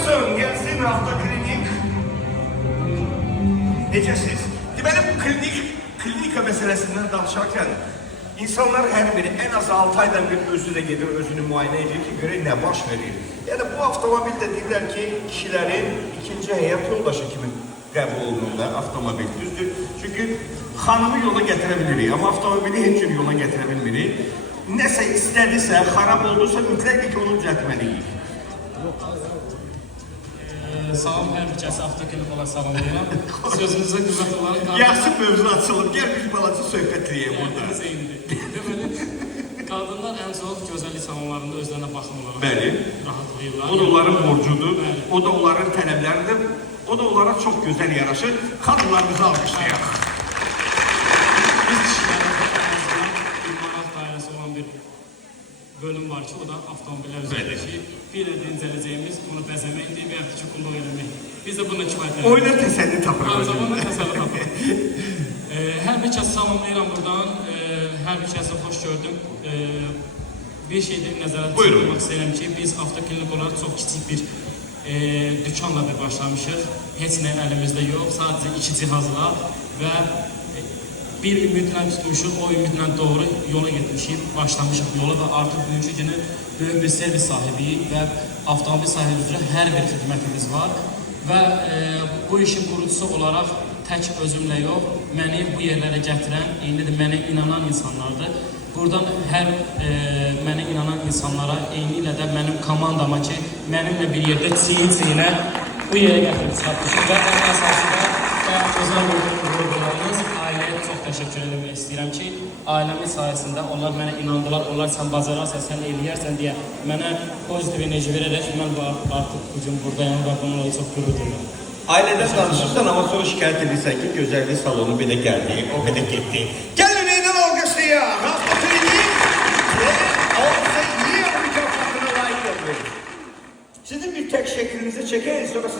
Buyursun, gelsin avtoklinik. Necəsiz? Deməli, bu klinika meselesinden danışarken insanlar her biri en az 6 aydan bir özüne gelir, özünü muayene edir ki, göre ne baş verir. Yani bu avtomobilde deyirlər ki, kişilerin ikinci həyat yoldaşı kimi qəbul olunurlar, avtomobil düzdür. Çünkü hanımı yola getirebilirik, ama avtomobili heç cür yola getirebilmirik. Nəsə istədisə, xarab olduysa mütləq ki, onu düzəltməliyik. Salam, hər bir kəsi avtoklinik olaraq salamlayıram. Sözünüzə qüvvət olaraq... Yaxşı mövzu açılıb, gəl bir balaca söhbətliyək burada. Deməli, qadınlar ən çox gözəllik salonlarında özlərinə baxım olaraq rahatlayırlar. O da onların borcudur, o da onların tələbləridir, o da onlara çox gözəl yaraşır. Kadınlarımızı almışlayaq. Biz kişilərdə bir maraq dairəsi olan bir bölüm var ki, o da avtomobiller üzərindəki bir də incələcəyimiz bunu bəzəməkdir və yaxud ki, qulluq eləmək. Biz də bununla kifayət edirik. Oyuna təsəlli tapırıq. Oyuna təsəlli tapırıq. Hər bir kəsi salamlayıram buradan, hər bir kəsi xoş gördüm. Bir şeydə nəzərə tutmaq istəyirəm ki, biz avtoklinik olaraq çox kiçik bir dükkanla da başlamışıq. Heç nə əlimizdə yox, sadəcə 2 cihazla və bir ümidlə tutmuşuq, o ümidlə doğru yola getmişik, başlamışıq yola və artıq bugünkü günü böyük bir servis sahibiyik və avtomobil sahibi üzrə hər bir xidmətimiz var və bu işin qurucusu olaraq tək özümlə yox, məni bu yerlərə gətirən, eyni də mənə inanan insanlardır. Buradan hər mənə inanan insanlara, eyni ilə də mənim komandama ki, mənimlə bir yerdə çiyin-çiyinə bu yerə gətirib çıxartmışıq və ən əsasında gözəl vurgularınız ailəyə çox təşəkkür etmək istəyirəm ki, ailəmin sayəsində onlar mənə inandılar, onlar sən bacararsan, sən eləyərsən deyə mənə pozitiv enerji verərək mən artıq bugün buradayım və bununla çox qürur duyuram. Ailədən danışırsan, amma sonra şikayət edirsən ki, gözəllik salonu belə gəldi, o qədər getdi. Gəlin eydən alqışlayaq, avtoklinik və alqışlayaq, niyə bu mükafatına layiq olmayın? Sizin bir tek şeklinizi çəkəyin, sonra